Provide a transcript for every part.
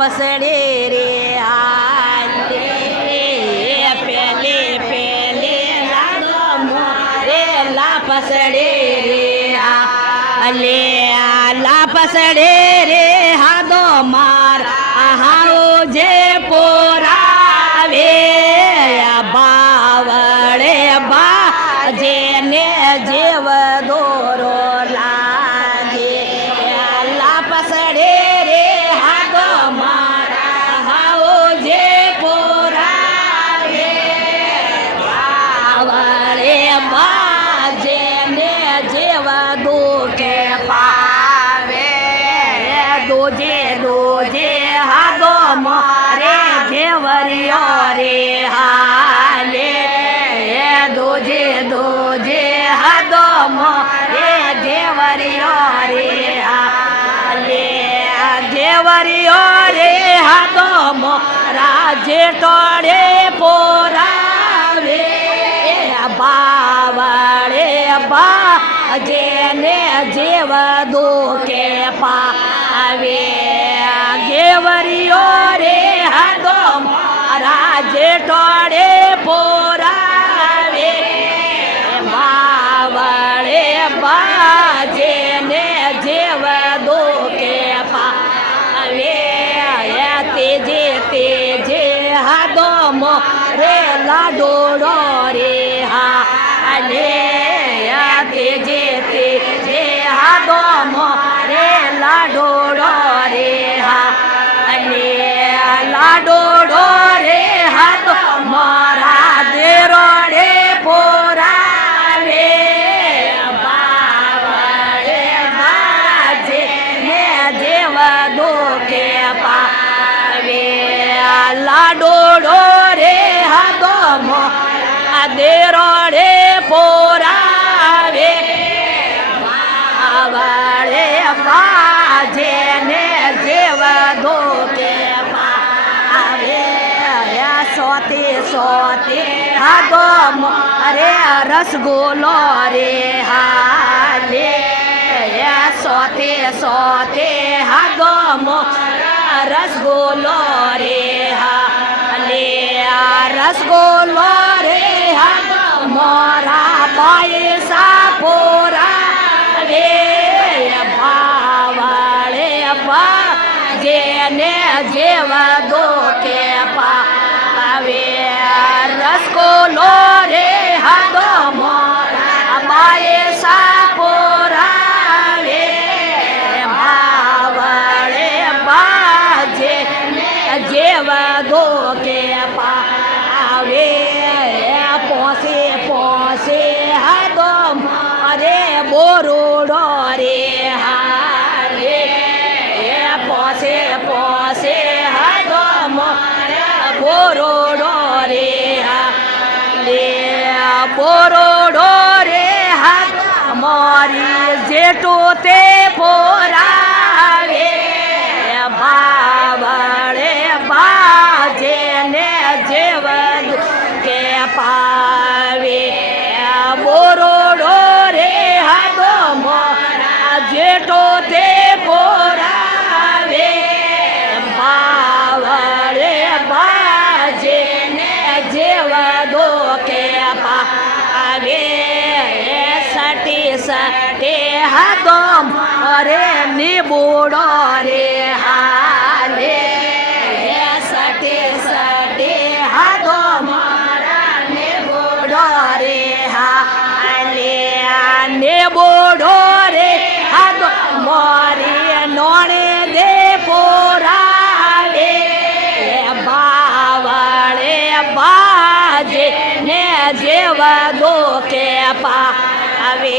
પસડે રે હાલે પેલે પેલે લાડો મોરે લા પસડે રે હાલે લા પસડે રે હાદો માર હારો જે પોરાવે બાવળે બા જેને જેવ દોરો લાગે લા પસડે રે હાદો માર હાઓ જે પોરાવે બાવળે બા જેને જેવ દુખે પાવે દોજે દોજે હાદો મારે જેવરિયો રે હાલે દોજે દોજે હાદો મારે જેવરિયો રે હાલે જેવરિયો રે હાદો મોરા જેટોડે પોરાવે બાવળે બા જેને જેવ દુખે પાવે ગેવરિયો રે હાદો મારા જેટોડે પોરાવે બાવળે બા જેને જેવ દુખે પાવે તેજે તેજે હાદો મોરે લાડોડો રે હાલે તેજે તેજે હાદો મોરે લાડોડો રે હાલે લાડોડો રે હાદો મારા દેરોડે પોરાવે બાવળે બાજે ને જેવ દુખે પાવે લાડોડો રે હાદો મોરા દેરોડે પોરાવે બાવળે બાજે ને જેવ દુખે પાવે સોતે સોતે હાદો મારે રસગુલ્લો રે હાલે સોતે સોતે હાદો મારા રસગુલ્લો રે હાલે રસગુલ્લો રે હાદો મારા પાયસા પોરાવે બાવળે બા જેને જેવ દુખે પાવે રસગુલ્લો રે હાદો મારા પાયસા પોરાવે બાવળે બા જેને જેવ દુખે પાવે પોસે પોસે હાદો મારે બોરોડો રે હાલે પોસે પોસે હાદો મારે બોરોડો રે હાલે બોરોડો રે હાદો મારી જેટો તે પોરાવે બાવળે બાજે ને જેવ દુખે પાવે બોરોડો રે હાદો મારા જેટો તે પોરાવે બાવળે બાજે ને જેવ દુખે પાવે સટી સટે હાદો મારે નીબુડો રે હાલે સટે સટે હાદો મારા નીબુડો રે હાલે નીબુડો રે હાદો મારી નોણે દે પોરાવે બાવળે બાજે ને જેવ દુખે પાવે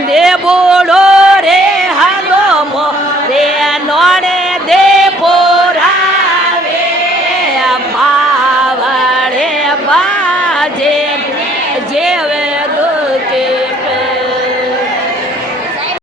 નીબુડો